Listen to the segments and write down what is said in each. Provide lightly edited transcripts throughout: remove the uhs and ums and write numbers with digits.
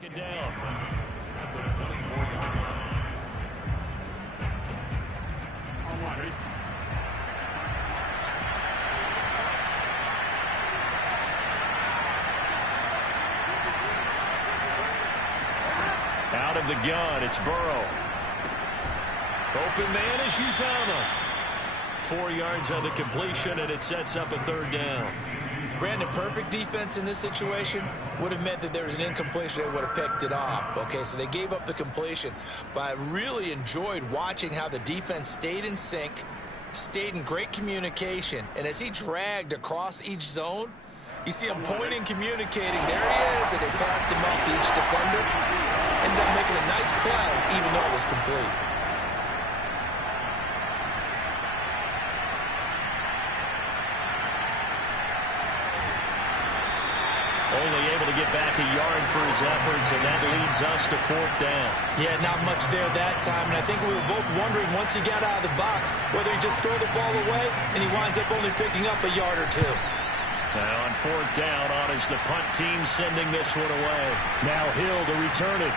Second down. Out of the gun, it's Burrow. Open man is Uzama. 4 yards on the completion, and it sets up a third down. Brandon, perfect defense in this situation would have meant that there was an incompletion. They would have picked it off. Okay, so they gave up the completion. But I really enjoyed watching how the defense stayed in sync, stayed in great communication. And as he dragged across each zone, you see him pointing, communicating. There he is, and they passed him up to each defender. Ended up making a nice play, even though it was complete. Only able to get back a yard for his efforts, and that leads us to fourth down. Yeah, not much there that time, and I think we were both wondering once he got out of the box whether he just throw the ball away, and he winds up only picking up a yard or two. Now on fourth down, on is the punt team sending this one away. Now Hill to return it.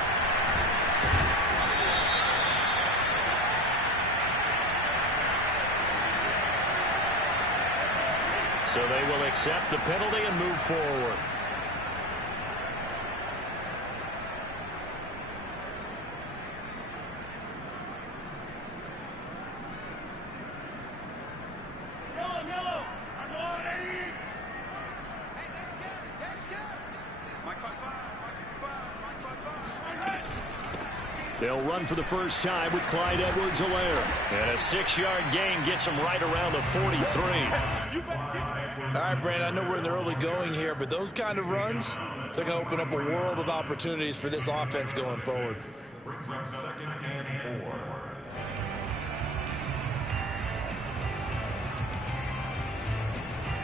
So they will accept the penalty and move forward. They'll run for the first time with Clyde Edwards-Helaire. And a 6-yard gain gets him right around the 43. All right, Brandon, I know we're in the early going here, but those kind of runs, they're going to open up a world of opportunities for this offense going forward. Brings up 2nd and 4.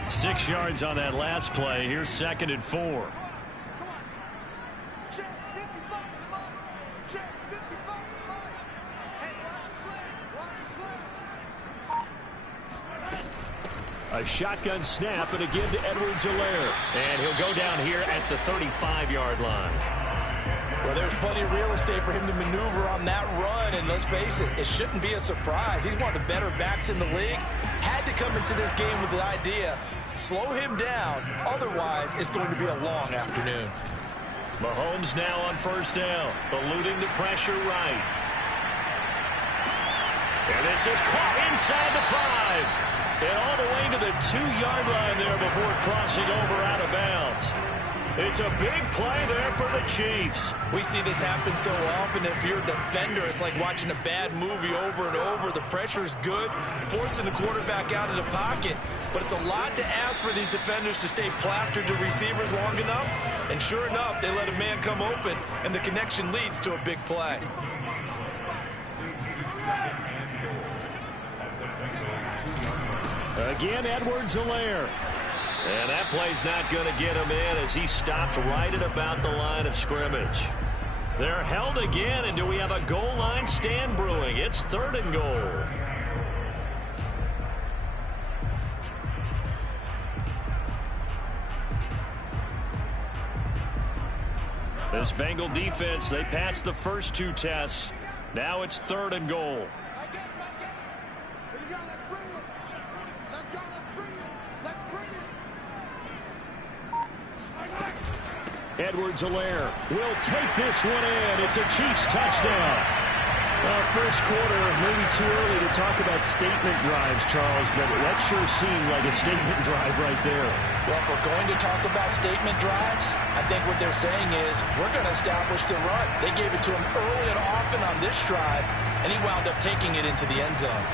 Six yards on that last play. Here's 2nd and 4. A shotgun snap, and again to Edwards-Helaire. And he'll go down here at the 35-yard line. Well, there's plenty of real estate for him to maneuver on that run, and let's face it, it shouldn't be a surprise. He's one of the better backs in the league. Had to come into this game with the idea, slow him down, otherwise it's going to be a long afternoon. Mahomes now on first down, eluding the pressure right. And this is caught inside the 5. And all the way to the 2-yard line there before crossing over out of bounds. It's a big play there for the Chiefs. We see this happen so often. If you're a defender, it's like watching a bad movie over and over. The pressure is good, forcing the quarterback out of the pocket. But it's a lot to ask for these defenders to stay plastered to receivers long enough. And sure enough, they let a man come open, and the connection leads to a big play. Again, Edwards-Helaire. And that play's not going to get him in as he stopped right at about the line of scrimmage. They're held again, and do we have a goal line stand brewing? It's 3rd and goal. This Bengal defense, they passed the first 2 tests. Now it's 3rd and goal. Edwards-Helaire will take this one in. It's a Chiefs touchdown. First quarter, maybe too early to talk about statement drives, Charles, but that sure seemed like a statement drive right there. Well, if we're going to talk about statement drives, I think what they're saying is we're going to establish the run. They gave it to him early and often on this drive, and he wound up taking it into the end zone.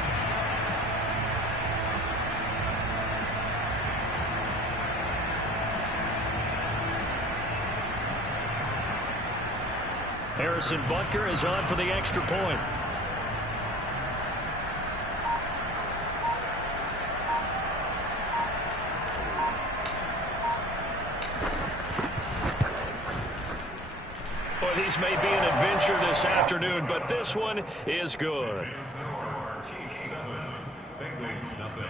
Harrison Butker is on for the extra point. Boy, these may be an adventure this afternoon, but this one is good. Chiefs 7, Bengals nothing.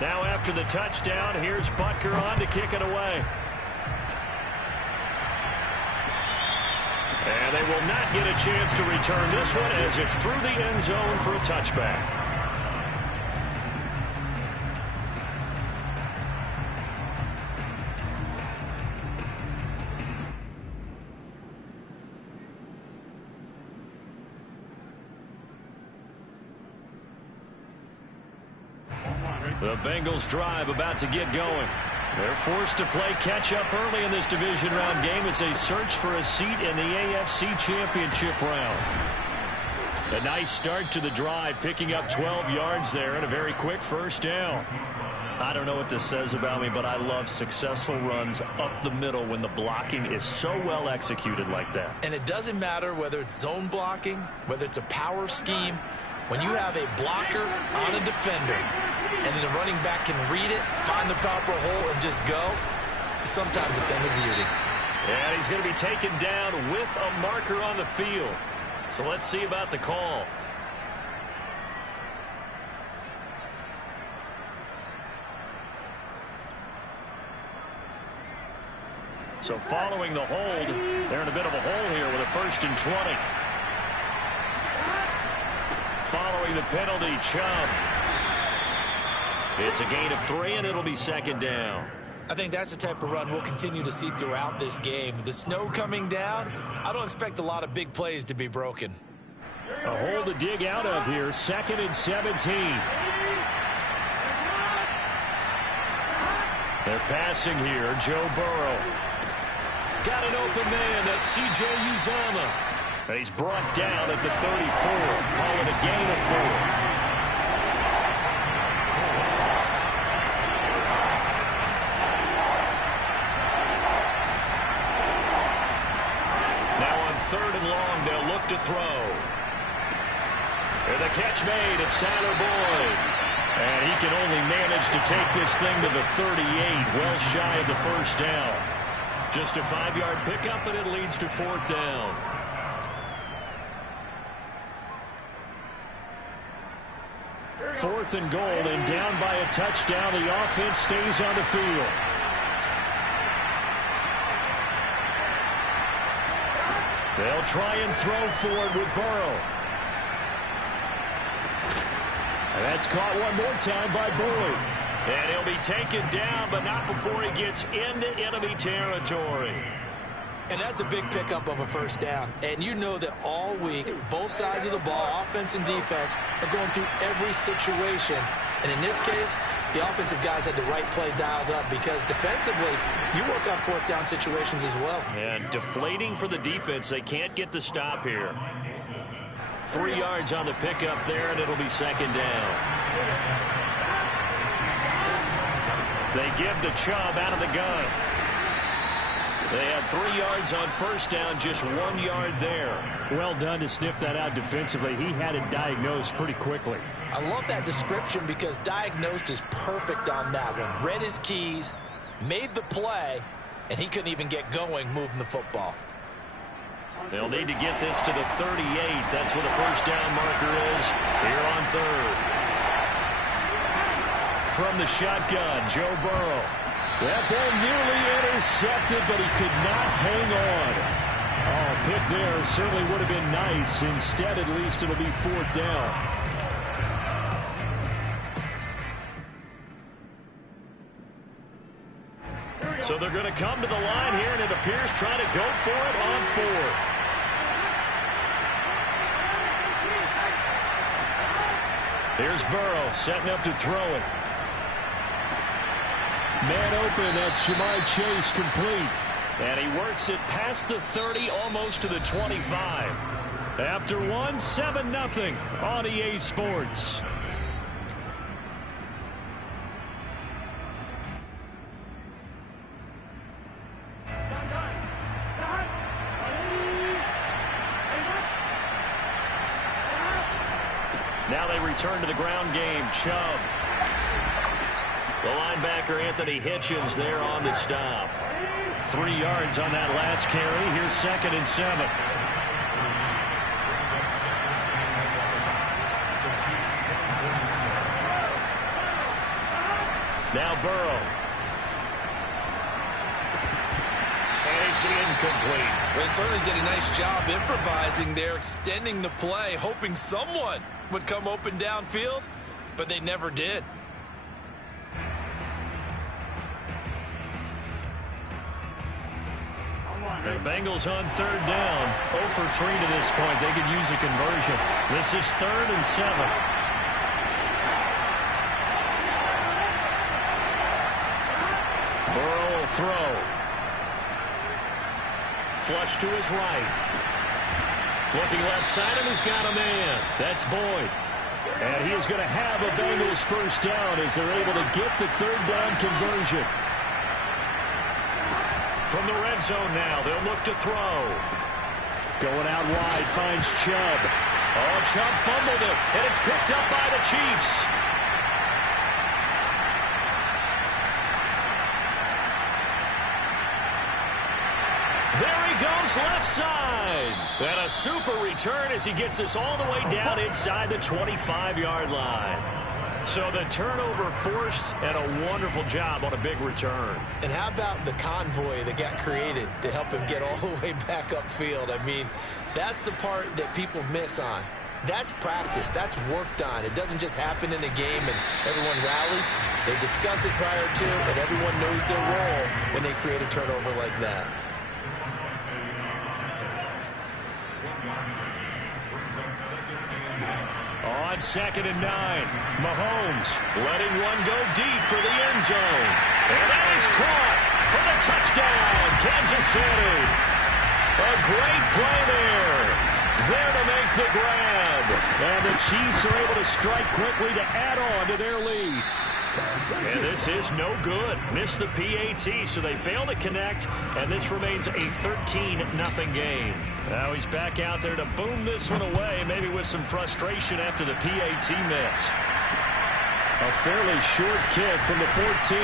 Now after the touchdown, here's Butker on to kick it away. And they will not get a chance to return this one as it's through the end zone for a touchback. The Bengals drive about to get going. They're forced to play catch-up early in this division round game as they search for a seat in the AFC Championship round. A nice start to the drive, picking up 12 yards there and a very quick first down. I don't know what this says about me, but I love successful runs up the middle when the blocking is so well executed like that. And it doesn't matter whether it's zone blocking, whether it's a power scheme. When you have a blocker on a defender, and then the running back can read it, find the proper hole, and just go, it's sometimes a thing of beauty. And he's going to be taken down with a marker on the field. So let's see about the call. So following the hold, they're in a bit of a hole here with a 1st and 20. Following the penalty, Chubb. It's a gain of 3, and it'll be 2nd down. I think that's the type of run we'll continue to see throughout this game. The snow coming down, I don't expect a lot of big plays to be broken. A hole to dig out of here, 2nd and 17. They're passing here, Joe Burrow. Got an open man, that's C.J. Uzomah. He's brought down at the 34. Call it a gain of 4. Now on 3rd and long, they'll look to throw. And the catch made. It's Tyler Boyd. And he can only manage to take this thing to the 38, well shy of the 1st down. Just a 5-yard pickup, and it leads to 4th down. 4th and goal, and down by a touchdown. The offense stays on the field. They'll try and throw forward with Burrow. And that's caught one more time by Boyd. And he'll be taken down, but not before he gets into enemy territory. And that's a big pickup of a 1st down. And you know that all week, both sides of the ball, offense and defense, are going through every situation. And in this case, the offensive guys had the right play dialed up because defensively, you work on 4th down situations as well. And deflating for the defense. They can't get the stop here. 3 yards on the pickup there, and it'll be 2nd down. They give the Chubb out of the gun. They had 3 yards on 1st down, just 1 yard there. Well done to sniff that out defensively. He had it diagnosed pretty quickly. I love that description because diagnosed is perfect on that one. Read his keys, made the play, and he couldn't even get going moving the football. They'll need to get this to the 38. That's what a 1st down marker is here on 3rd. From the shotgun, Joe Burrow. That ball nearly intercepted, but he could not hang on. Oh, pick there certainly would have been nice. Instead, at least, it'll be 4th down. So they're going to come to the line here, and it appears trying to go for it on 4th. Here's Burrow setting up to throw it. Man open, that's Jamar Chase complete. And he works it past the 30, almost to the 25. After one, 7-0 on EA Sports. Now they return to the ground game. Chubb. The linebacker, Anthony Hitchens, there on the stop. 3 yards on that last carry. Here's 2nd and 7. Now Burrow. And it's incomplete. Well, they certainly did a nice job improvising there, extending the play, hoping someone would come open downfield, but they never did. The Bengals on third down. 0 for 3 to this point. They could use a conversion. This is 3rd and 7. Burrow will throw. Flush to his right. Looking left side, and he's got a man. That's Boyd. And he is going to have a Bengals first down as they're able to get the third down conversion. From the red zone now, they'll look to throw. Going out wide, finds Chubb. Oh, Chubb fumbled it, and it's picked up by the Chiefs. There he goes left side. And a super return as he gets us all the way down inside the 25-yard line. So the turnover forced, and a wonderful job on a big return. And how about the convoy that got created to help him get all the way back upfield? I mean, that's the part that people miss on. That's practice. That's worked on. It doesn't just happen in a game and everyone rallies. They discuss it prior to, and everyone knows their role when they create a turnover like that. On 2nd and 9, Mahomes letting one go deep for the end zone. And that is caught for the touchdown, Kansas City. A great play there. There to make the grab. And the Chiefs are able to strike quickly to add on to their lead. And this is no good. Missed the PAT, so they fail to connect, and this remains a 13-0 game. Now he's back out there to boom this one away, maybe with some frustration after the PAT miss. A fairly short kick from the 14.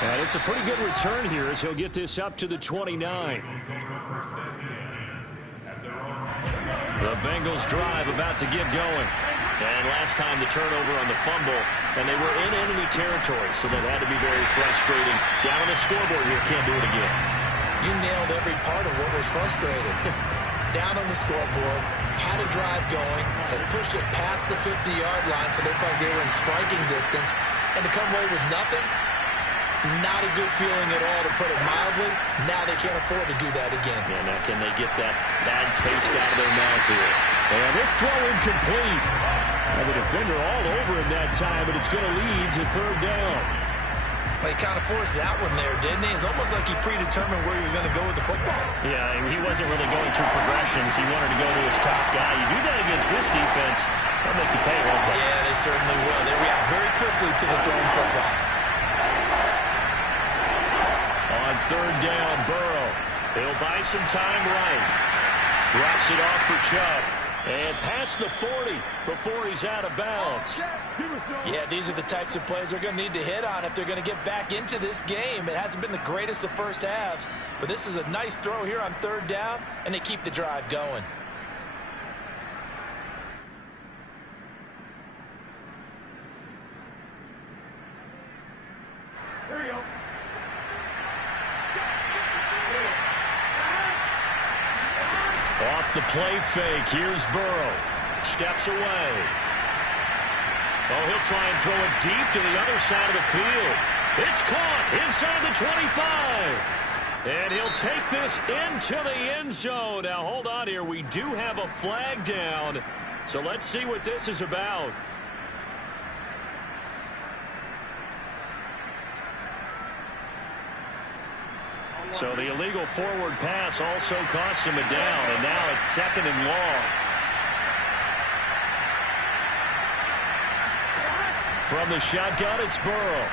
And it's a pretty good return here as he'll get this up to the 29. The Bengals drive about to get going. And last time the turnover on the fumble, and they were in enemy territory, so that had to be very frustrating. Down on the scoreboard here, can't do it again. You nailed every part of what was frustrating. Down on the scoreboard, had a drive going, had pushed it past the 50-yard line, so they looked like they were in striking distance, and to come away with nothing, not a good feeling at all, to put it mildly. Now they can't afford to do that again. Yeah, now can they get that bad taste out of their mouth here? And this throw incomplete. And the defender all over him that time, but it's going to lead to third down. But he kind of forced that one there, didn't he? It's almost like he predetermined where he was going to go with the football. Yeah, he wasn't really going through progressions. He wanted to go to his top guy. You do that against this defense, they'll make you pay a little bit. Yeah, they certainly will. They react very quickly to the thrown football. On third down, Burrow. He'll buy some time right. Drops it off for Chubb. And past the 40 before he's out of bounds. Yeah, these are the types of plays they're going to need to hit on if they're going to get back into this game. It hasn't been the greatest of first halves, but this is a nice throw here on third down, and they keep the drive going. Here we go. Off the play fake, here's Burrow. Steps away. Oh, he'll try and throw it deep to the other side of the field. It's caught inside the 25. And he'll take this into the end zone. Now, hold on here. We do have a flag down. So let's see what this is about. So the illegal forward pass also costs him a down, and now it's 2nd and long. From the shotgun, it's Burrow.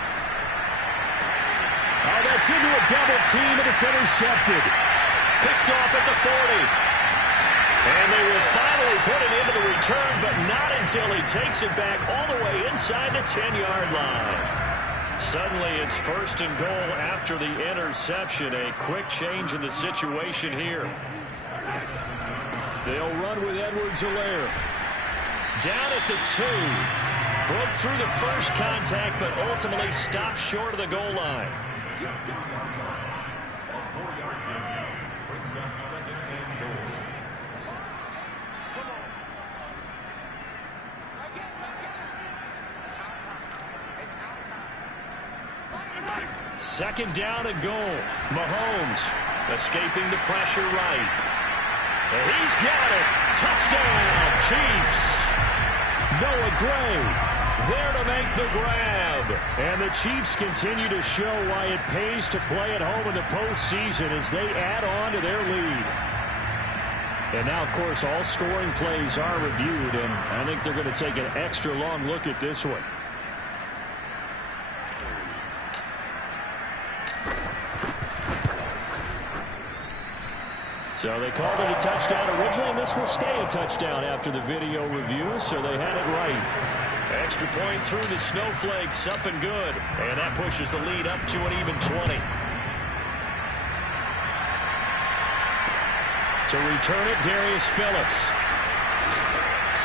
Oh, that's into a double team, and it's intercepted. Picked off at the 40. And they will finally put it into the return, but not until he takes it back all the way inside the 10-yard line. Suddenly, it's 1st and goal after the interception. A quick change in the situation here. They'll run with Edwards-Helaire. Down at the 2. Broke through the first contact, but ultimately stopped short of the goal line. Second down and goal. Mahomes escaping the pressure right. And he's got it. Touchdown, Chiefs. Noah Gray there to make the grab. And the Chiefs continue to show why it pays to play at home in the postseason as they add on to their lead. And now, of course, all scoring plays are reviewed, and I think they're going to take an extra long look at this one. So they called it a touchdown originally, and this will stay a touchdown after the video review, so they had it right. Extra point through the snowflakes, up and good. And that pushes the lead up to an even 20. To return it, Darius Phillips.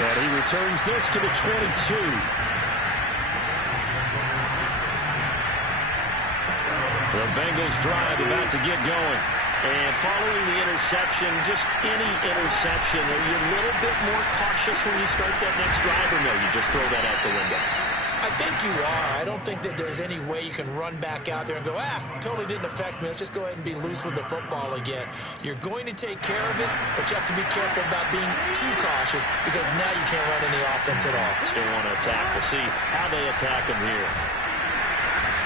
And he returns this to the 22. The Bengals drive about to get going. And following the interception, just any interception, are you a little bit more cautious when you start that next drive, or no, you just throw that out the window? I think you are. I don't think that there's any way you can run back out there and go, totally didn't affect me. Let's just go ahead and be loose with the football again. You're going to take care of it, but you have to be careful about being too cautious because now you can't run any offense at all. Still want to attack. We'll see how they attack him here.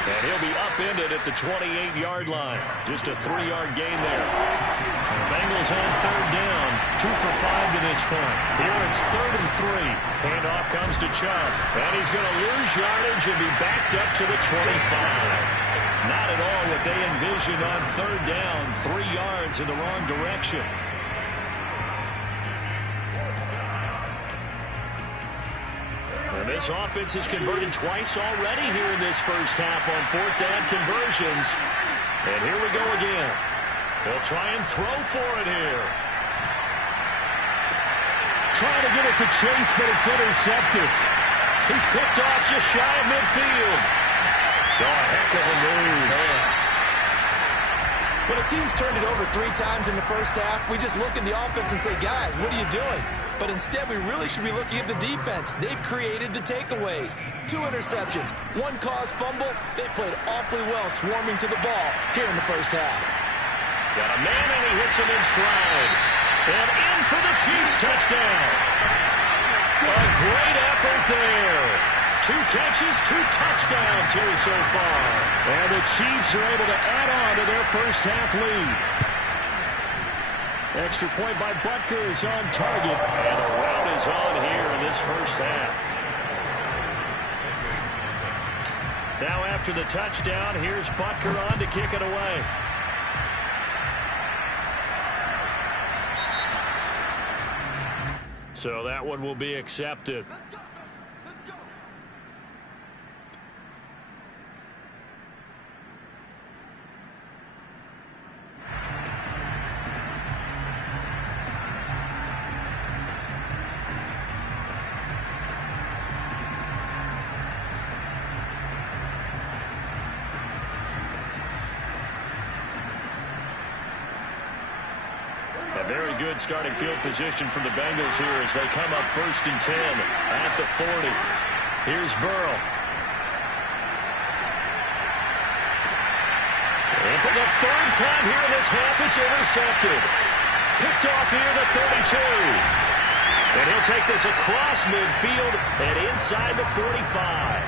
And he'll be upended at the 28-yard line. Just a 3-yard gain there. The Bengals on third down. 2 for 5 to this point. Here it's 3rd and 3. Handoff comes to Chubb. And he's going to lose yardage and be backed up to the 25. Not at all what they envisioned on third down. 3 yards in the wrong direction. And this offense has converted twice already here in this first half on 4th down conversions. And here we go again. They'll try and throw for it here. Trying to get it to Chase, but it's intercepted. He's picked off just shy of midfield. Oh, a heck of a move. Man. When a team's turned it over 3 times in the first half, we just look at the offense and say, guys, what are you doing? But instead, we really should be looking at the defense. They've created the takeaways. 2 interceptions, 1 caused fumble. They played awfully well swarming to the ball here in the first half. Got a man, and he hits him in stride. And in for the Chiefs touchdown. A great effort there. 2 catches, 2 touchdowns here so far. And the Chiefs are able to add on to their first half lead. Extra point by Butker is on target. And a rout is on here in this first half. Now after the touchdown, here's Butker on to kick it away. So that one will be accepted. Very good starting field position from the Bengals here as they come up 1st and 10 at the 40. Here's Burrow. And for the 3rd time here in this half, it's intercepted. Picked off here the 32. And he'll take this across midfield and inside the 45.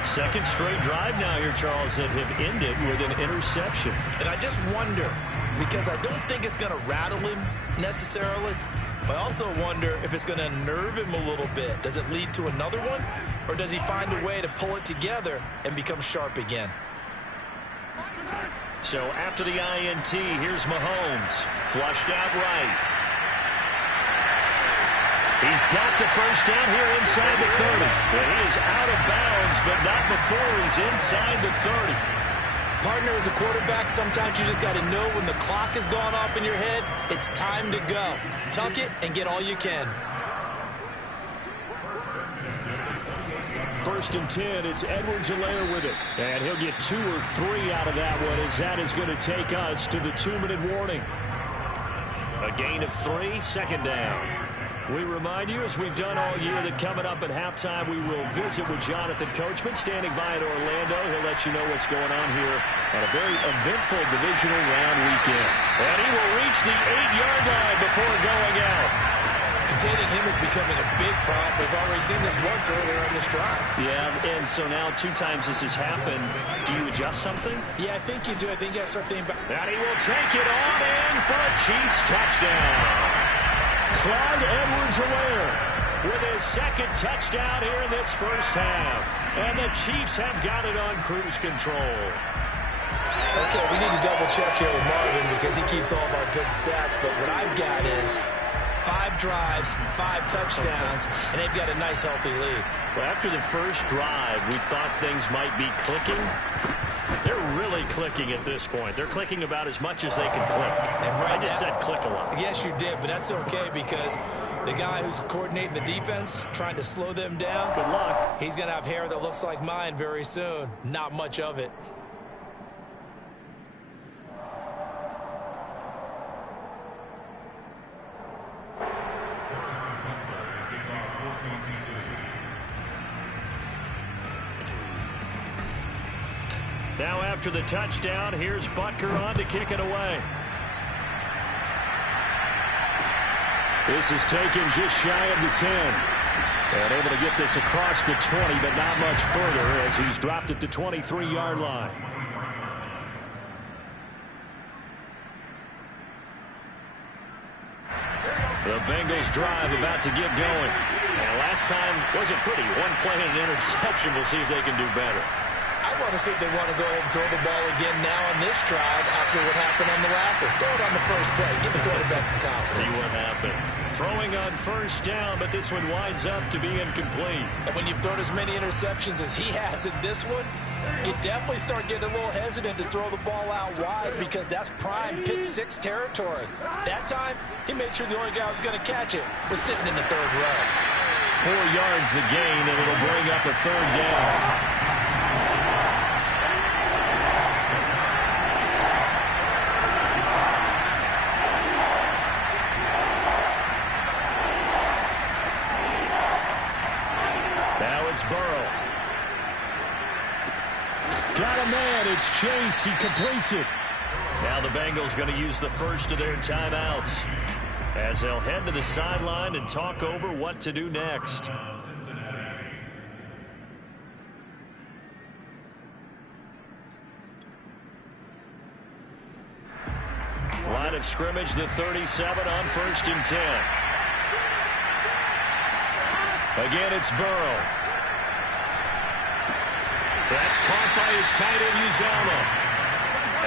2nd straight drive now here, Charles, that have ended with an interception. And I just wonder, because I don't think it's going to rattle him necessarily, but I also wonder if it's going to nerve him a little bit. Does it lead to another one, or does he find a way to pull it together and become sharp again? So after the INT, here's Mahomes. Flushed out right. He's got the first down here inside the 30. And he is out of bounds, but not before he's inside the 30. Partner, as a quarterback, sometimes you just got to know when the clock has gone off in your head, it's time to go. Tuck it and get all you can. 1st and 10. It's Edwards-Helaire with it. And he'll get 2 or 3 out of that one, as that is going to take us to the 2-minute warning. A gain of 3, 2nd down. We remind you, as we've done all year, that coming up at halftime, we will visit with Jonathan Coachman, standing by in Orlando. He'll let you know what's going on here on a very eventful divisional round weekend. And he will reach the 8-yard line before going out. Containing him is becoming a big problem. We've already seen this once earlier in this drive. Yeah, and so now 2 times this has happened. Do you adjust something? Yeah, I think you do. I think you got to start thinking about... And he will take it on in for a Chiefs touchdown. Clyde Edwards-Helaire with his 2nd touchdown here in this first half. And the Chiefs have got it on cruise control. Okay, we need to double check here with Marvin because he keeps all of our good stats. But what I've got is 5 drives, 5 touchdowns, and they've got a nice, healthy lead. Well, after the first drive, we thought things might be clicking. They're really clicking at this point. They're clicking about as much as they can click. And right I just said click a lot. Yes, you did, but that's okay because the guy who's coordinating the defense, trying to slow them down, good luck. He's going to have hair that looks like mine very soon. Not much of it. Now after the touchdown, here's Butker on to kick it away. This is taken just shy of the 10. And able to get this across the 20, but not much further as he's dropped it to 23-yard line. The Bengals drive about to get going. And last time wasn't pretty. 1 play and an interception. We'll see if they can do better. I want to see if they want to go ahead and throw the ball again now on this drive after what happened on the last one. Throw it on the first play. Give the quarterback some confidence. See what happens. Throwing on 1st down, but this one winds up to be incomplete. And when you've thrown as many interceptions as he has in this one, you definitely start getting a little hesitant to throw the ball out wide because that's prime pick 6 territory. That time, he made sure the only guy who was going to catch it was sitting in the 3rd row. 4 yards the gain, and it'll bring up a 3rd down. It's Burrow. Got a man. It's Chase. He completes it. Now the Bengals going to use the first of their timeouts as they'll head to the sideline and talk over what to do next. Line of scrimmage, the 37 on 1st and 10. Again, it's Burrow. That's caught by his tight end, Uzama.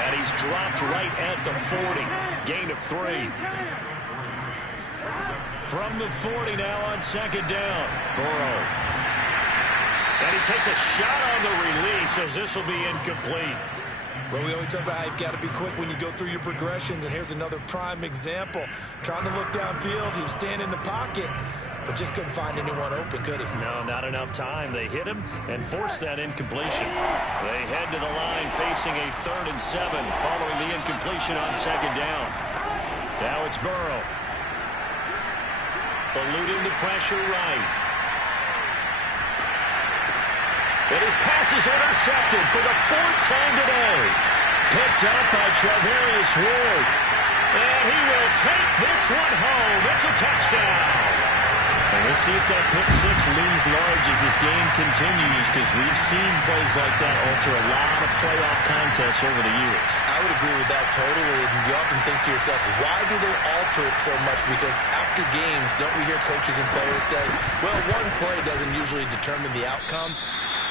And he's dropped right at the 40. Gain of 3. From the 40 now on 2nd down. Burrow. And he takes a shot on the release as this will be incomplete. Well, we always talk about how you've got to be quick when you go through your progressions, and here's another prime example. Trying to look downfield, he was standing in the pocket, but just couldn't find anyone open, could he? No, not enough time. They hit him and forced that incompletion. They head to the line facing a 3rd and 7 following the incompletion on 2nd down. Now it's Burrow. Eluding the pressure right. And his pass is intercepted for the 4th time today. Picked up by Travarius Ward. And he will take this one home. It's a touchdown. And we'll see if that pick 6 looms large as this game continues, because we've seen plays like that alter a lot of playoff contests over the years. I would agree with that totally. And you often think to yourself, why do they alter it so much? Because after games, don't we hear coaches and players say, well, one play doesn't usually determine the outcome.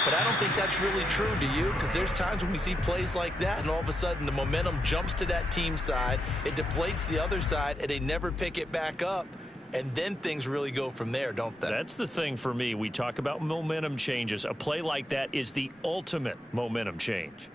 But I don't think that's really true, do you? Because there's times when we see plays like that, and all of a sudden the momentum jumps to that team side, it deflates the other side, and they never pick it back up. And then things really go from there, don't they? That's the thing for me. We talk about momentum changes. A play like that is the ultimate momentum change.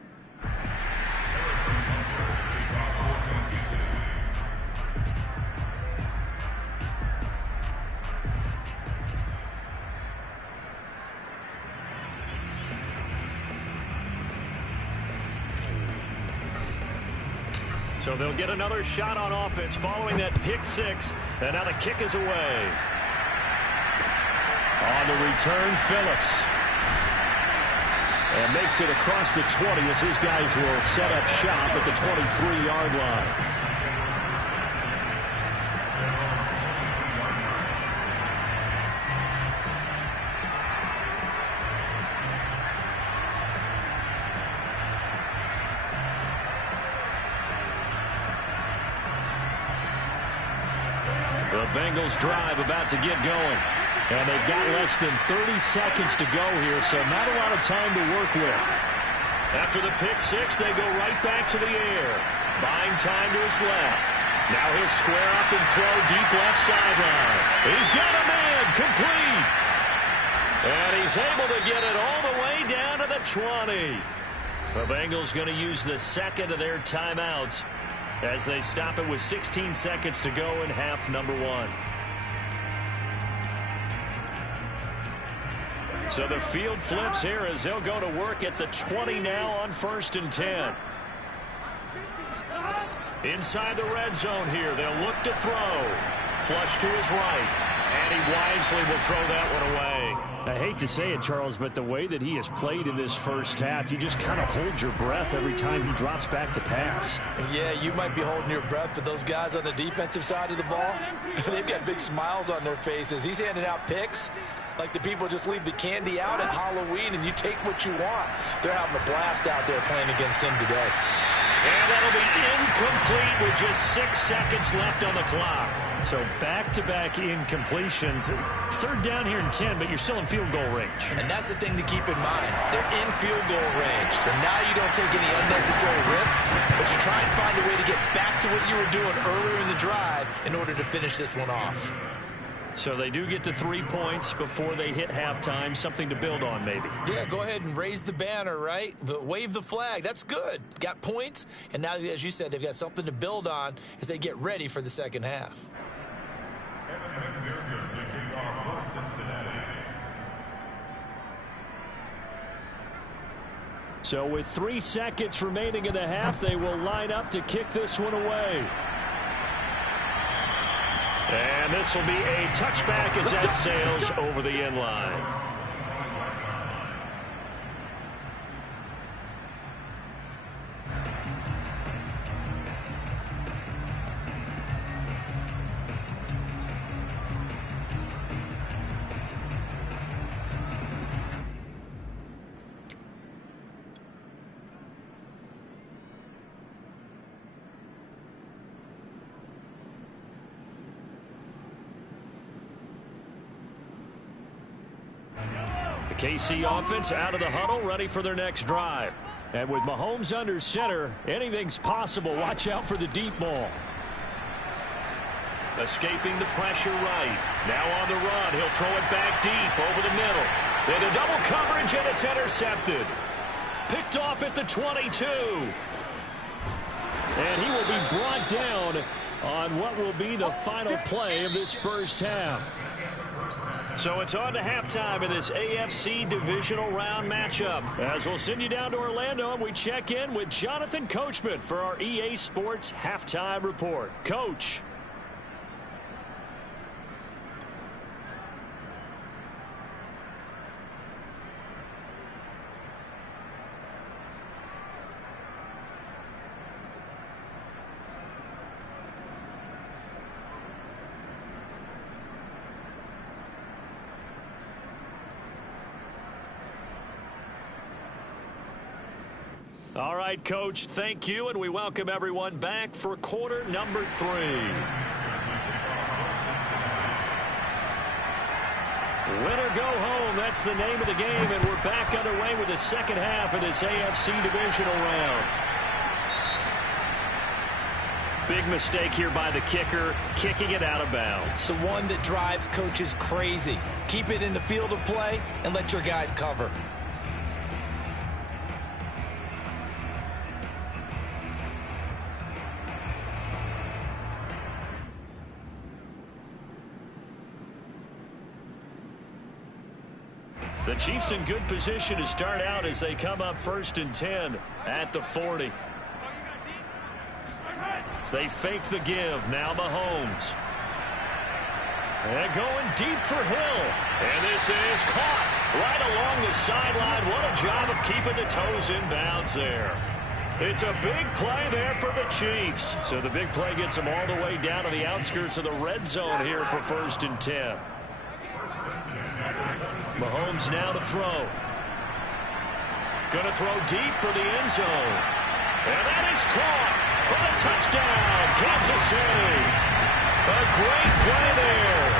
So they'll get another shot on offense following that pick six. And now the kick is away. On the return, Phillips. And makes it across the 20 as his guys will set up shop at the 23-yard line. The Bengals drive about to get going. And they've got less than 30 seconds to go here, so not a lot of time to work with. After the pick six, they go right back to the air. Buying time to his left. Now he'll square up and throw deep left sideline. He's got a man complete. And he's able to get it all the way down to the 20. The Bengals going to use the second of their timeouts as they stop it with 16 seconds to go in half number one. So the field flips here as they'll go to work at the 20 now on 1st and 10. Inside the red zone here, they'll look to throw. Flush to his right, and he wisely will throw that one away. I hate to say it, Charles, but the way that he has played in this first half, you just kind of hold your breath every time he drops back to pass. Yeah, you might be holding your breath, but those guys on the defensive side of the ball, they've got big smiles on their faces. He's handing out picks like the people just leave the candy out at Halloween and you take what you want. They're having a blast out there playing against him today. And that'll be incomplete with just 6 seconds left on the clock. So back-to-back incompletions. 3rd down here and 10, but you're still in field goal range. And that's the thing to keep in mind. They're in field goal range. So now you don't take any unnecessary risks, but you try and find a way to get back to what you were doing earlier in the drive in order to finish this one off. So they do get the 3 points before they hit halftime, something to build on maybe. Yeah, go ahead and raise the banner, right? Wave the flag. That's good. Got points, and now, as you said, they've got something to build on as they get ready for the second half. So with 3 seconds remaining in the half, they will line up to kick this one away. And this will be a touchback as that sails over the end line. KC offense out of the huddle, ready for their next drive. And with Mahomes under center, anything's possible. Watch out for the deep ball. Escaping the pressure right. Now on the run. He'll throw it back deep over the middle. Into double coverage, and it's intercepted. Picked off at the 22. And he will be brought down on what will be the final play of this first half. So it's on to halftime in this AFC divisional round matchup. As we'll send you down to Orlando, and we check in with Jonathan Coachman for our EA Sports Halftime Report. Coach. All right, Coach, thank you, and we welcome everyone back for quarter number 3. Win or go home, that's the name of the game, and we're back underway with the second half of this AFC divisional round. Big mistake here by the kicker, kicking it out of bounds. The one that drives coaches crazy. Keep it in the field of play and let your guys cover. The Chiefs in good position to start out as they come up 1st and 10 at the 40. They fake the give. Now Mahomes. And going deep for Hill. And this is caught right along the sideline. What a job of keeping the toes in bounds there. It's a big play there for the Chiefs. So the big play gets them all the way down to the outskirts of the red zone here for 1st and 10. Mahomes now to throw. Going to throw deep for the end zone. And that is caught for the touchdown, Kansas City. A great play there.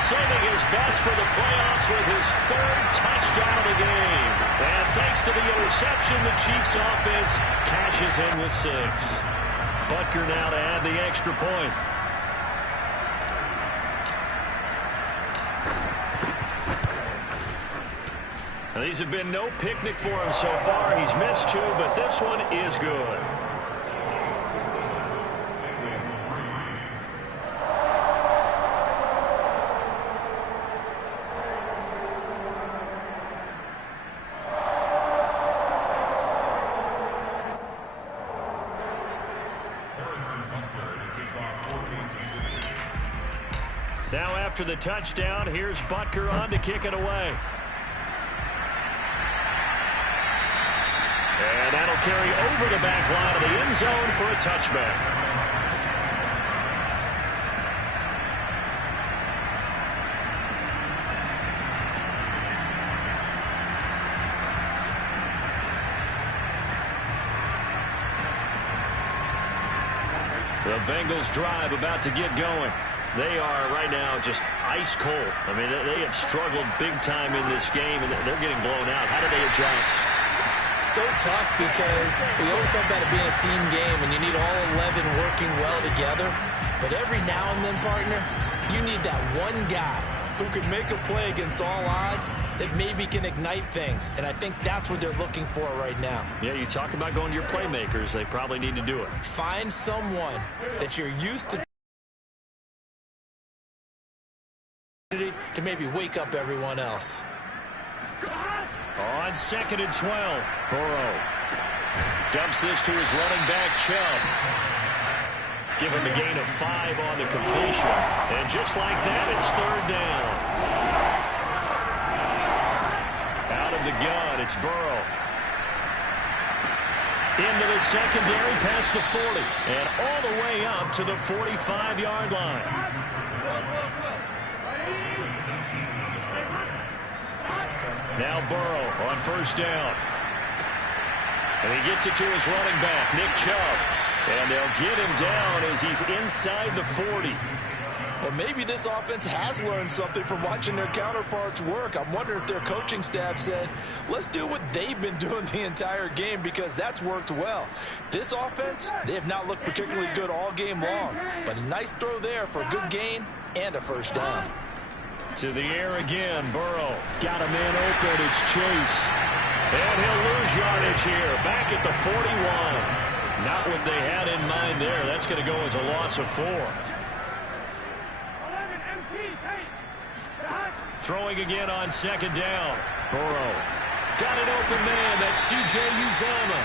Saving his best for the playoffs with his 3rd touchdown of the game. And thanks to the interception, the Chiefs offense cashes in with 6. Butker now to add the extra point. Now, these have been no picnic for him so far. He's missed 2, but this one is good. Now after the touchdown, here's Butker on to kick it away. And that'll carry over the back line of the end zone for a touchback. The Bengals drive about to get going. They are right now just ice cold. I mean, they have struggled big time in this game, and they're getting blown out. How do they adjust? So tough because we always talk about it being a team game, and you need all 11 working well together. But every now and then, partner, you need that one guy who could make a play against all odds that maybe can ignite things. And I think that's what they're looking for right now. Yeah, you talk about going to your playmakers. They probably need to do it. Find someone that you're used to maybe wake up everyone else. On 2nd and 12, Burrow dumps this to his running back, Chubb. Give him a gain of 5 on the completion. And just like that, it's 3rd down. Out of the gun, it's Burrow. Into the secondary, past the 40. And all the way up to the 45-yard line. Now Burrow on 1st down. And he gets it to his running back, Nick Chubb. And they'll get him down as he's inside the 40. Well, maybe this offense has learned something from watching their counterparts work. I'm wondering if their coaching staff said, let's do what they've been doing the entire game, because that's worked well. This offense, they have not looked particularly good all game long. But a nice throw there for a good gain and a 1st down. To the air again, Burrow. Got a man open, it's Chase. And he'll lose yardage here, back at the 41. Not what they had in mind there. That's going to go as a loss of 4. Throwing again on 2nd down. Burrow. Got an open man, that's C.J. Uzomah.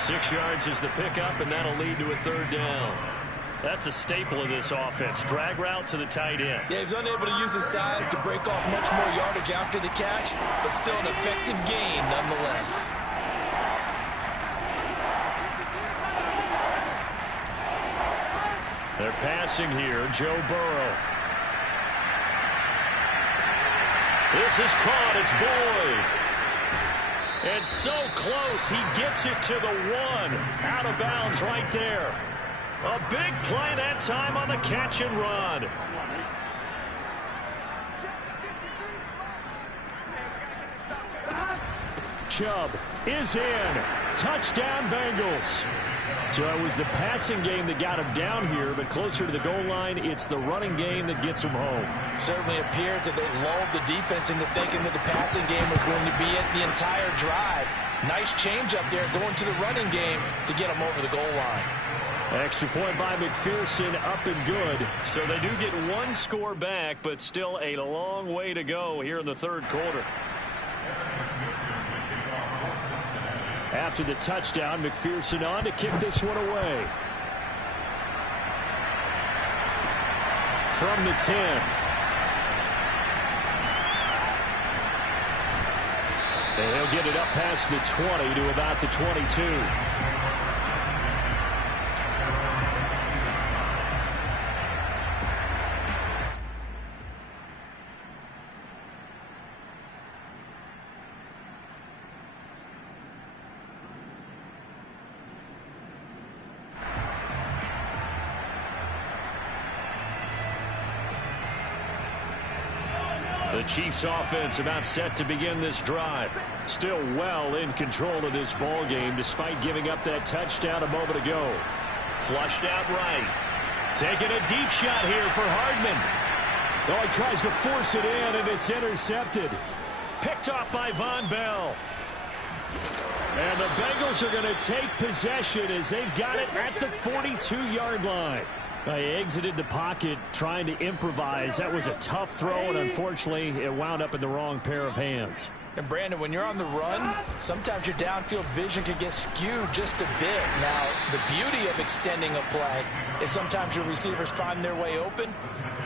6 yards is the pickup, and that'll lead to a 3rd down. That's a staple of this offense. Drag route to the tight end. Yeah, he's unable to use his size to break off much more yardage after the catch, but still an effective gain nonetheless. They're passing here, Joe Burrow. This is caught, it's Boyd. And so close, he gets it to the 1. Out of bounds right there. A big play that time on the catch and run. Chubb is in. Touchdown, Bengals. So it was the passing game that got him down here, but closer to the goal line, it's the running game that gets him home. Certainly appears that they lulled the defense into thinking that the passing game was going to be it the entire drive. Nice change up there going to the running game to get him over the goal line. Extra point by McPherson, up and good. So they do get 1 score back, but still a long way to go here in the 3rd quarter. After the touchdown, McPherson on to kick this one away. from the 10. And he'll get it up past the 20 to about the 22. The Chiefs offense about set to begin this drive. Still well in control of this ball game despite giving up that touchdown a moment ago. Flushed out right. Taking a deep shot here for Hardman. Oh, he tries to force it in, and it's intercepted. Picked off by Von Bell. And the Bengals are going to take possession as they've got it at the 42-yard line. They exited the pocket trying to improvise. That was a tough throw, and unfortunately, it wound up in the wrong pair of hands. And, Brandon, when you're on the run, sometimes your downfield vision can get skewed just a bit. Now, the beauty of extending a play is sometimes your receivers find their way open,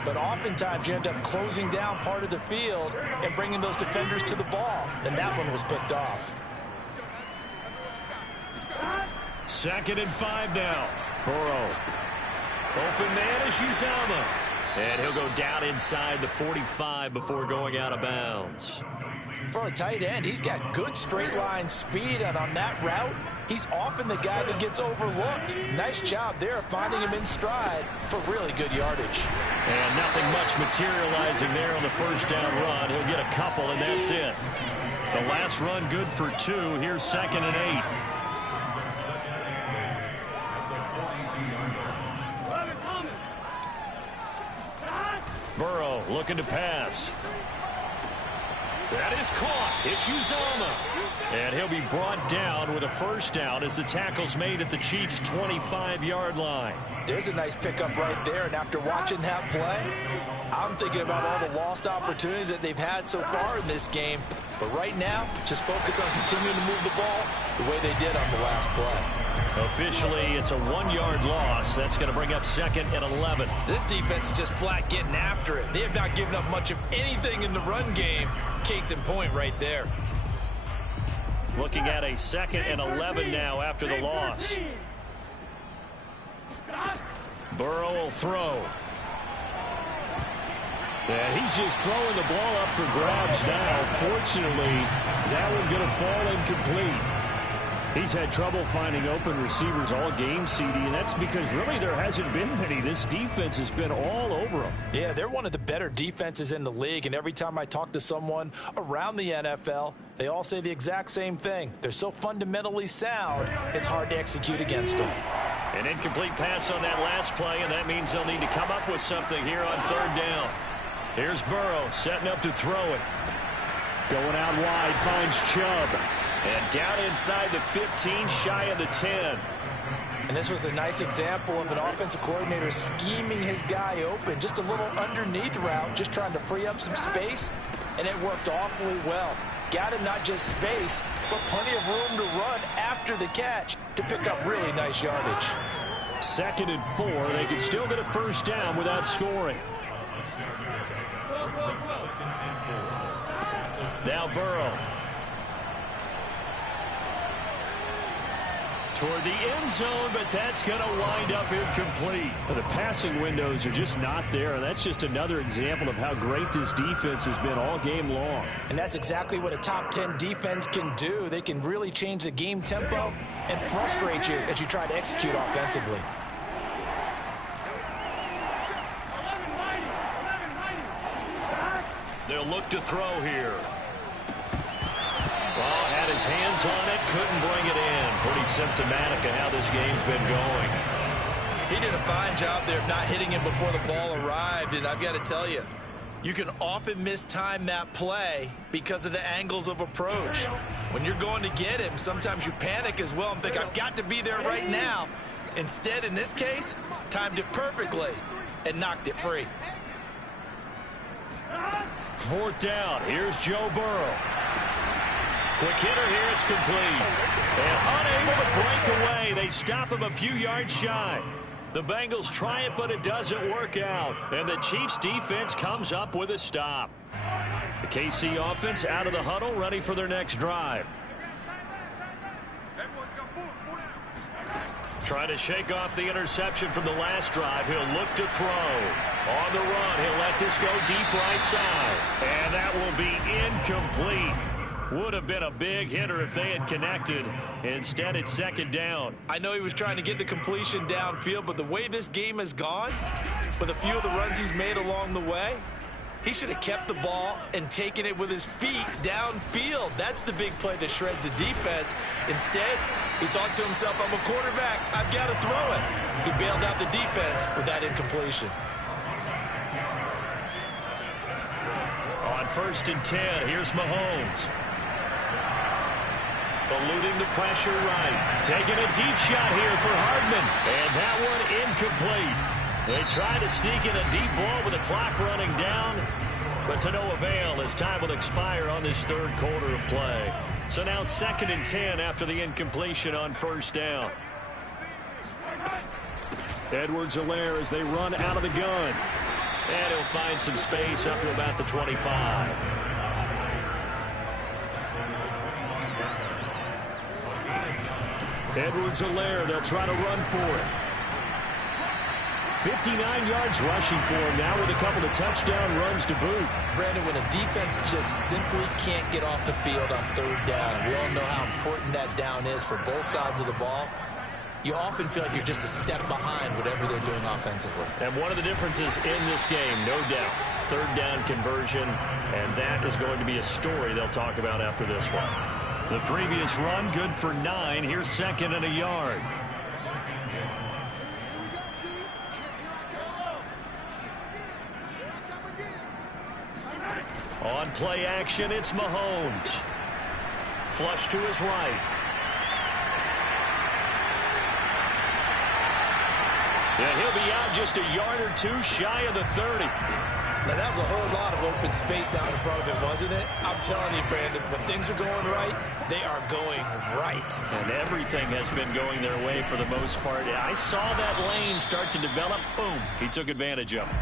but oftentimes you end up closing down part of the field and bringing those defenders to the ball. And that one was picked off. 2nd and 5 now. Burrow. Open man is Uzomah. And he'll go down inside the 45 before going out of bounds. For a tight end, he's got good straight line speed, and on that route, he's often the guy that gets overlooked. Nice job there finding him in stride for really good yardage. And nothing much materializing there on the first down run. He'll get a couple, and that's it. The last run good for 2. Here's 2nd and 8. Burrow looking to pass. That is caught. It's Uzomah. And he'll be brought down with a first down as the tackle's made at the Chiefs' 25-yard line. There's a nice pickup right there, and after watching that play, I'm thinking about all the lost opportunities that they've had so far in this game. But right now, just focus on continuing to move the ball the way they did on the last play. Officially, it's a 1-yard loss. That's going to bring up 2nd and 11. This defense is just flat getting after it. They have not given up much of anything in the run game. Case in point right there. Looking at a 2nd and 11 now after the loss. Burrow will throw. And he's just throwing the ball up for grabs now. Fortunately, that one's going to fall incomplete. He's had trouble finding open receivers all game, CD, and that's because really there hasn't been many. This defense has been all over them. Yeah, they're one of the better defenses in the league, and every time I talk to someone around the NFL, they all say the exact same thing. They're so fundamentally sound, it's hard to execute against them. An incomplete pass on that last play, and that means they'll need to come up with something here on 3rd down. Here's Burrow setting up to throw it. Going out wide, finds Chubb. And down inside the 15, shy of the 10. And this was a nice example of an offensive coordinator scheming his guy open. Just a little underneath route, just trying to free up some space, and it worked awfully well. Got him not just space, but plenty of room to run after the catch to pick up really nice yardage. 2nd and 4. They can still get a first down without scoring. Now Burrow. Toward the end zone, but that's going to wind up incomplete. Well, the passing windows are just not there, and that's just another example of how great this defense has been all game long. And that's exactly what a top 10 defense can do. They can really change the game tempo and frustrate you as you try to execute offensively. They'll look to throw here. Well, had his hands on it, couldn't bring it in. Pretty symptomatic of how this game's been going. He did a fine job there of not hitting him before the ball arrived, and I've got to tell you, you can often mistime that play because of the angles of approach. When you're going to get him, sometimes you panic as well and think, I've got to be there right now. Instead, in this case, timed it perfectly and knocked it free. 4th down. Here's Joe Burrow. Quick hitter here. It's complete. And unable to break away. They stop him a few yards shy. The Bengals try it, but it doesn't work out. And the Chiefs defense comes up with a stop. The KC offense out of the huddle, ready for their next drive. Trying to shake off the interception from the last drive. He'll look to throw. On the run, he'll let this go deep right side. And that will be incomplete. Would have been a big hitter if they had connected. Instead, it's second down. I know he was trying to get the completion downfield, but the way this game has gone, with a few of the runs he's made along the way, he should have kept the ball and taken it with his feet downfield. That's the big play that shreds the defense. Instead, he thought to himself, I'm a quarterback, I've got to throw it. He bailed out the defense with that incompletion. On 1st and 10, here's Mahomes. Eluding the pressure right. Taking a deep shot here for Hardman. And that one incomplete. They try to sneak in a deep ball with the clock running down, but to no avail as time will expire on this third quarter of play. So now 2nd and 10 after the incompletion on 1st down. Edwards-Helaire as they run out of the gun. And he'll find some space up to about the 25. Edwards-Helaire, they'll try to run for it. 59 yards rushing for him now with a couple of touchdown runs to boot. Brandon, when a defense just simply can't get off the field on 3rd down, we all know how important that down is for both sides of the ball, you often feel like you're just a step behind whatever they're doing offensively. And one of the differences in this game, no doubt, 3rd down conversion, and that is going to be a story they'll talk about after this one. The previous run, good for 9. Here's 2nd and a yard. On play action, it's Mahomes. Flush to his right. And he'll be out just a yard or two shy of the 30. Now, that was a whole lot of open space out in front of him, wasn't it? I'm telling you, Brandon, when things are going right, they are going right. And everything has been going their way for the most part. I saw that lane start to develop. Boom. He took advantage of it.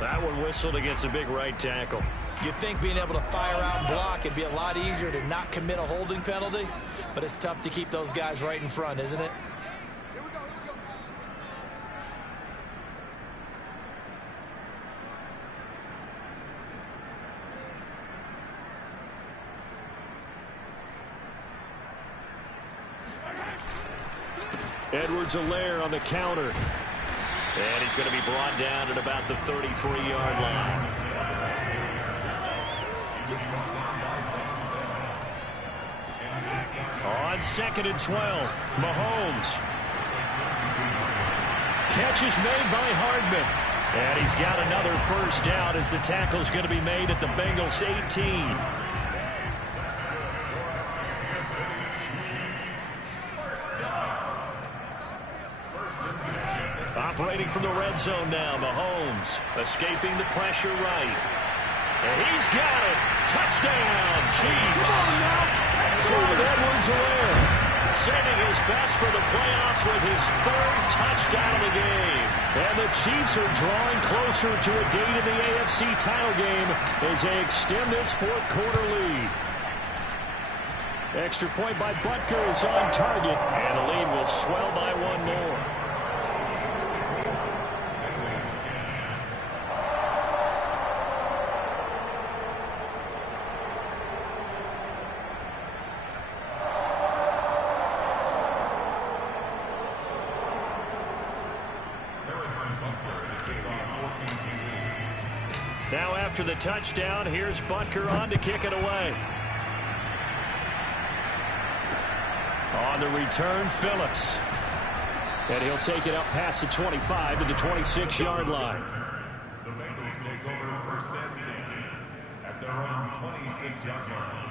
That one whistled against a big right tackle. You'd think being able to fire out and block, it'd be a lot easier to not commit a holding penalty, but it's tough to keep those guys right in front, isn't it? Edwards-Helaire on the counter. And he's going to be brought down at about the 33-yard line. On 2nd and 12, Mahomes. Catch is made by Hardman. And he's got another 1st down as the tackle's going to be made at the Bengals 18. Operating from the red zone now, Mahomes escaping the pressure right. And he's got it. Touchdown, Chiefs. Clyde Edwards-Helaire saving his best for the playoffs with his 3rd touchdown of the game. And the Chiefs are drawing closer to a date in the AFC title game as they extend this 4th quarter lead. Extra point by Butker is on target, and the lead will swell by 1 more. Now after the touchdown, here's Butker on to kick it away. On the return, Phillips. And he'll take it up past the 25 to the 26-yard line. The Bengals take over 1st and 10 at their own 26-yard line.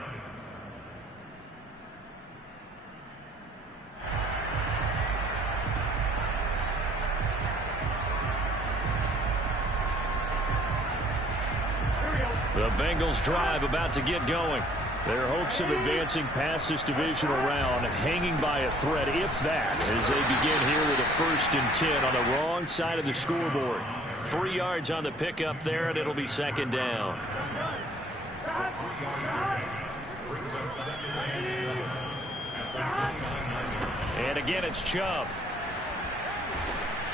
The Bengals drive about to get going. Their hopes of advancing past this divisional round hanging by a thread, if that, as they begin here with a 1st and 10 on the wrong side of the scoreboard. 3 yards on the pickup there, and it'll be 2nd down. And again, it's Chubb.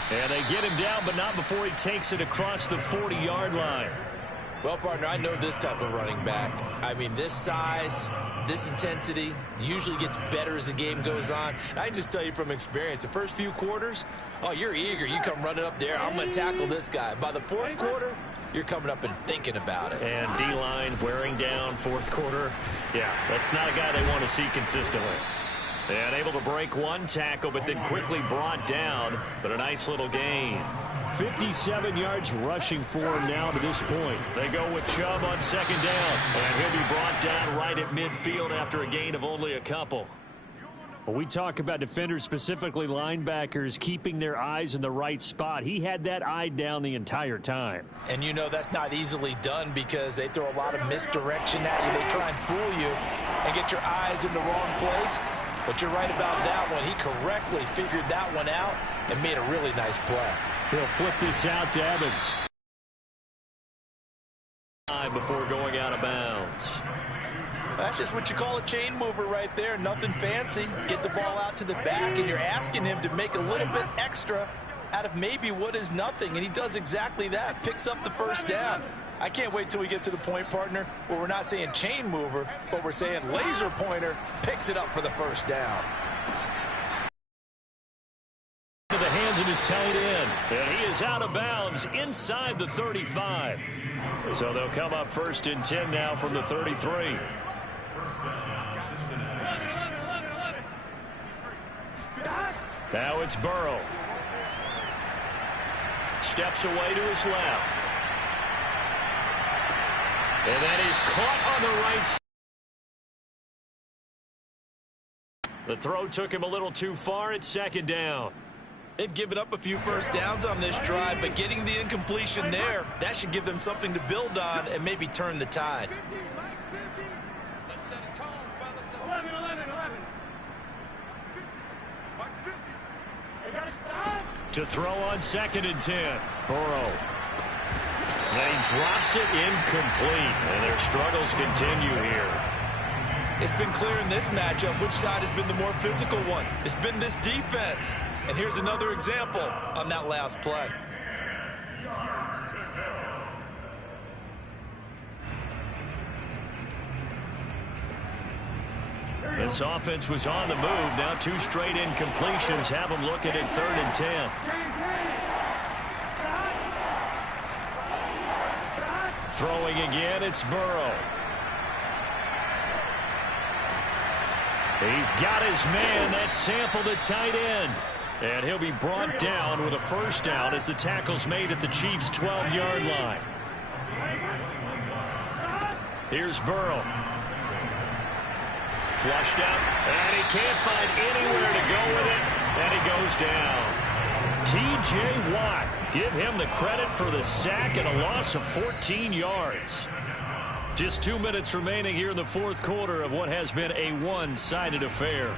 And they get him down, but not before he takes it across the 40-yard line. Well, partner, I know this type of running back. I mean, this size, this intensity usually gets better as the game goes on. And I just tell you from experience, the first few quarters, oh, you're eager. You come running up there. I'm going to tackle this guy. By the 4th quarter, you're coming up and thinking about it. And D-line wearing down 4th quarter. Yeah, that's not a guy they want to see consistently. And able to break 1 tackle, but then quickly brought down. But a nice little gain. 57 yards rushing for him now to this point. They go with Chubb on 2nd down. And he'll be brought down right at midfield after a gain of only a couple. When we talk about defenders, specifically linebackers, keeping their eyes in the right spot, he had that eye down the entire time. And you know that's not easily done because they throw a lot of misdirection at you. They try and fool you and get your eyes in the wrong place. But you're right about that one. He correctly figured that one out and made a really nice play. He'll flip this out to Evans. Before going out of bounds. That's just what you call a chain mover right there. Nothing fancy. Get the ball out to the back, and you're asking him to make a little bit extra out of maybe what is nothing. And he does exactly that. Picks up the 1st down. I can't wait till we get to the point, partner, where we're not saying chain mover, but we're saying laser pointer picks it up for the 1st down. To the hands of his tight end, and he is out of bounds inside the 35. So they'll come up 1st and 10 now from the 33. Now it's Burrow. Steps away to his left. And that is caught on the right side. The throw took him a little too far. It's 2nd down. They've given up a few 1st downs on this drive, but getting the incompletion there, that should give them something to build on and maybe turn the tide. Let's set a tone, fellas. 11. To throw on 2nd and 10. Burrow. And he drops it incomplete. And their struggles continue here. It's been clear in this matchup which side has been the more physical one. It's been this defense. And here's another example on that last play. This offense was on the move. Now 2 straight incompletions have them looking at 3rd and 10. Throwing again, it's Burrow. He's got his man. That's Sample, the tight end. And he'll be brought down with a 1st down as the tackle's made at the Chiefs' 12-yard line. Here's Burrow. Flushed out, and he can't find anywhere to go with it, and he goes down. T.J. Watt, give him the credit for the sack and a loss of 14 yards. Just 2 minutes remaining here in the 4th quarter of what has been a one-sided affair.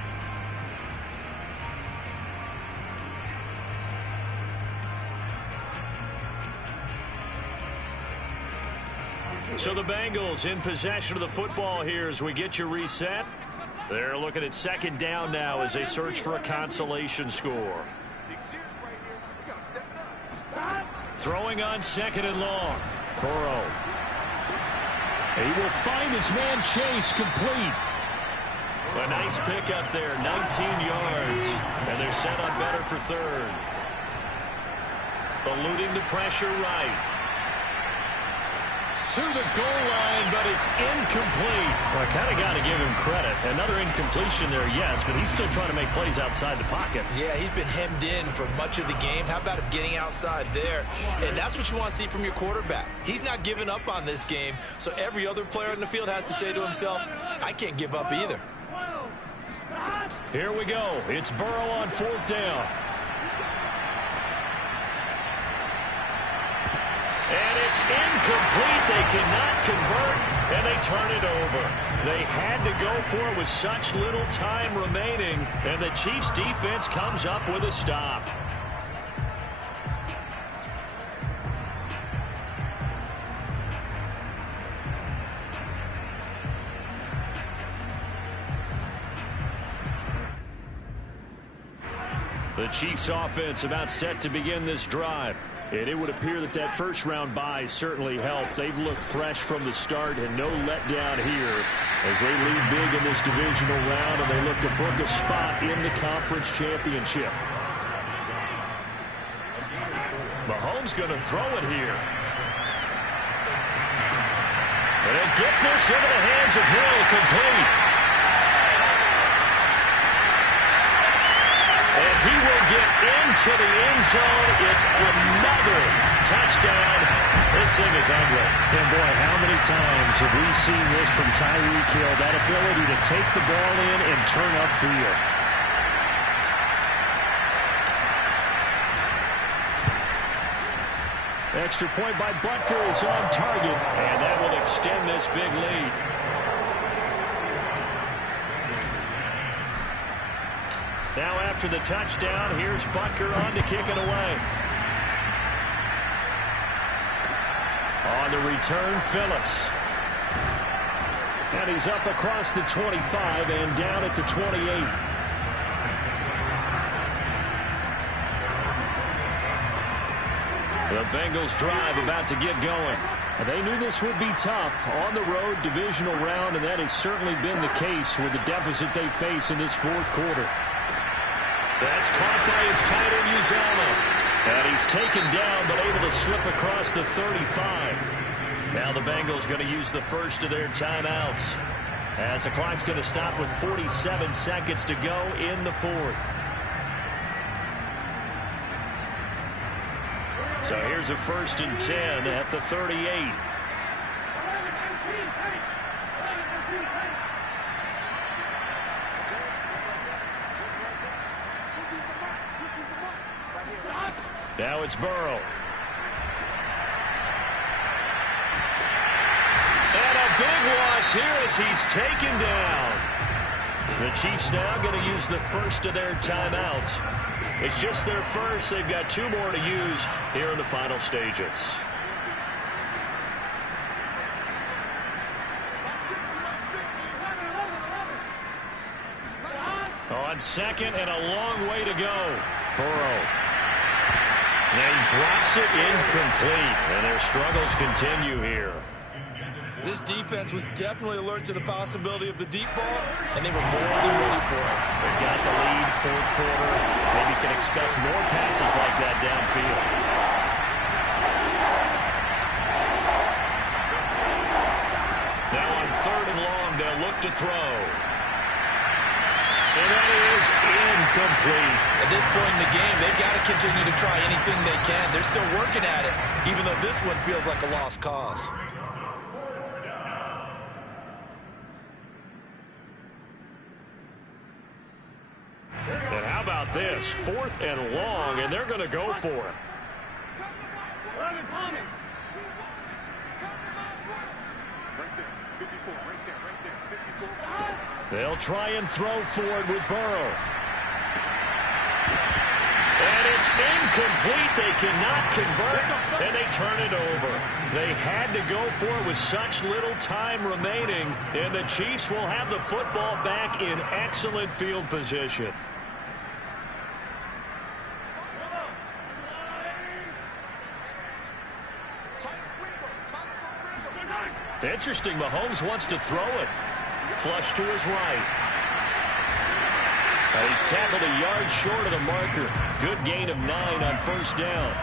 So the Bengals in possession of the football here as we get you reset. They're looking at 2nd down now as they search for a consolation score. Throwing on 2nd and long. Burrow. He will find his man Chase complete. A nice pickup there, 19 yards. And they're set on better for 3rd. Eluding the pressure right. To the goal line, but it's incomplete. Well, I kind of got to give him credit. Another incompletion there, yes, but he's still trying to make plays outside the pocket. Yeah, he's been hemmed in for much of the game. How about him getting outside there? And that's what you want to see from your quarterback. He's not giving up on this game, so every other player in the field has to say to himself, I can't give up either. Here we go. It's Burrow on 4th down. And it's it's incomplete. They cannot convert, and they turn it over. They had to go for it with such little time remaining, and the Chiefs' defense comes up with a stop. The Chiefs' offense about set to begin this drive. And it would appear that that first-round bye certainly helped. They've looked fresh from the start and no letdown here as they lead big in this divisional round, and they look to book a spot in the conference championship. Mahomes going to throw it here. And they get this into the hands of Hill, complete. And he will get into the end zone. It's another touchdown. This thing is ugly. And boy, how many times have we seen this from Tyreek Hill? That ability to take the ball in and turn upfield. Extra point by Butker is on target, and that will extend this big lead. Now after the touchdown, here's Butker on to kick it away. On the return, Phillips. And he's up across the 25 and down at the 28. The Bengals drive about to get going. They knew this would be tough on the road divisional round, and that has certainly been the case with the deficit they face in this fourth quarter. That's caught by his tight end, Uzama. And he's taken down, but able to slip across the 35. Now the Bengals going to use the first of their timeouts, as the clock's going to stop with 47 seconds to go in the fourth. So here's a 1st and 10 at the 38. Now it's Burrow. And a big loss here as he's taken down. The Chiefs now going to use the first of their timeouts. It's just their first. They've got 2 more to use here in the final stages. On second and a long way to go. Burrow. And he drops it incomplete. And their struggles continue here. This defense was definitely alert to the possibility of the deep ball, and they were more than ready for it. They've got the lead, fourth quarter. Maybe can expect more passes like that downfield. Now on 3rd and long, they'll look to throw. And that is incomplete. At this point in the game, they've got to continue to try anything they can. They're still working at it, even though this one feels like a lost cause. And how about this? 4th and long, and they're going to go for it. They'll try and throw forward with Burrow. And it's incomplete. They cannot convert, and they turn it over. They had to go for it with such little time remaining, and the Chiefs will have the football back in excellent field position. Interesting, Mahomes wants to throw it. Flush to his right. He's tackled a yard short of the marker. Good gain of 9 on 1st down.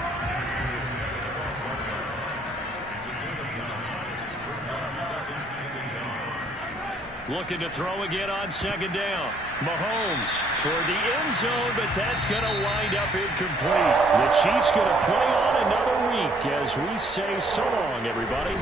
Looking to throw again on 2nd down. Mahomes toward the end zone, but that's going to wind up incomplete. The Chiefs going to play on another week as we say so long, everybody.